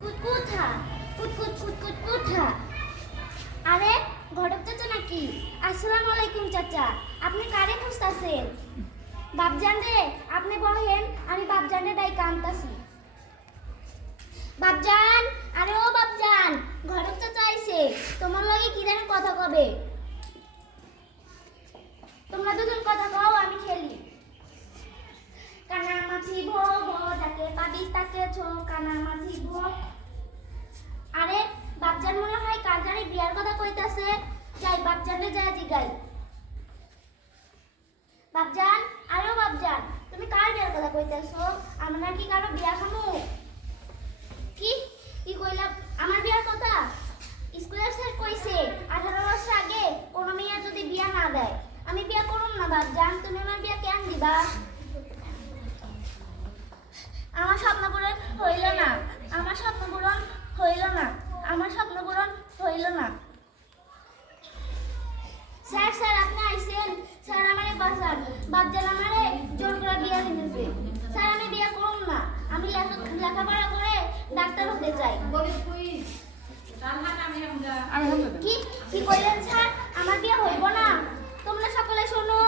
কুতকুথা কুতকুত কুতকুত কুথা। আরে ঘটক চাচা নাকি? আসসালামু আলাইকুম চাচা, আপনি কারে খুঁজতাছেন? বাপজান রে, আপনি বহেন, আমি বাপজান রে ডাই কামতাছি। বাপজান, আরে ও বাপজান, ঘটক চাচা আইছে, তোমার লগে কি যেন কথা কবে। তোমরা দুজন কথা কও, আমি খেলি। কানামাছি ভো ভো, যাকে পাবি তাকে ছো, কানামাছি ভো। আরে বাপজান মনে হয় কার জানি বিয়ার কথা কইতাছে, যাই বাপজানরে যায় জিগাই। বাপজান, আরে বাপজান, তুমি কার বিয়ার কথা কইতাছো? আমরা কি কারো বিয়া খামু? কি কি কইলা? আমার বিয়ার কথা? স্কুলের স্যার কইছে 18 বছর আগে কোন মেয়ে যদি বিয়া না দেয় আমি বিয়া করুম না। বাপজান, তুমি আমার বিয়া কেন দিবা? আমার স্বপ্ন পূরণ হইল না, আমার স্বপ্ন পূরণ হইল না, আমার স্বপ্ন পূরণ হইল না। স্যার স্যার আপনি আইছেন, স্যার আমারে বাঁচান, বাপজান আমারে জোর করে বিয়া দিতেছে। স্যার আমি বিয়া করুম না, আমি লেখাপড়া করে ডাক্তার হতে চাই। কি কি কইলেন স্যার? আমার বিয়া হইব না? তোমরা সকলে শোনো,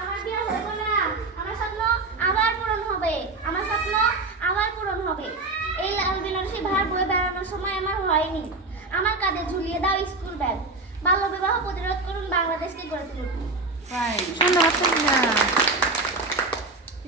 আমার বিয়া হইব না, আমার স্বপ্ন আবার পূরণ হবে, আমার স্বপ্ন আবার পূরণ হবে। এই লাল বেনারসি ভার বয়ে বেড়ানোর সময় আমার হয়নি। আমার কাঁধে ঝুলিয়ে দাও স্কুল ব্যাগ। বাল্য বিবাহ প্রতিরোধ করুন, বাংলাদেশকে গড়ে তুলুন। সুন্দর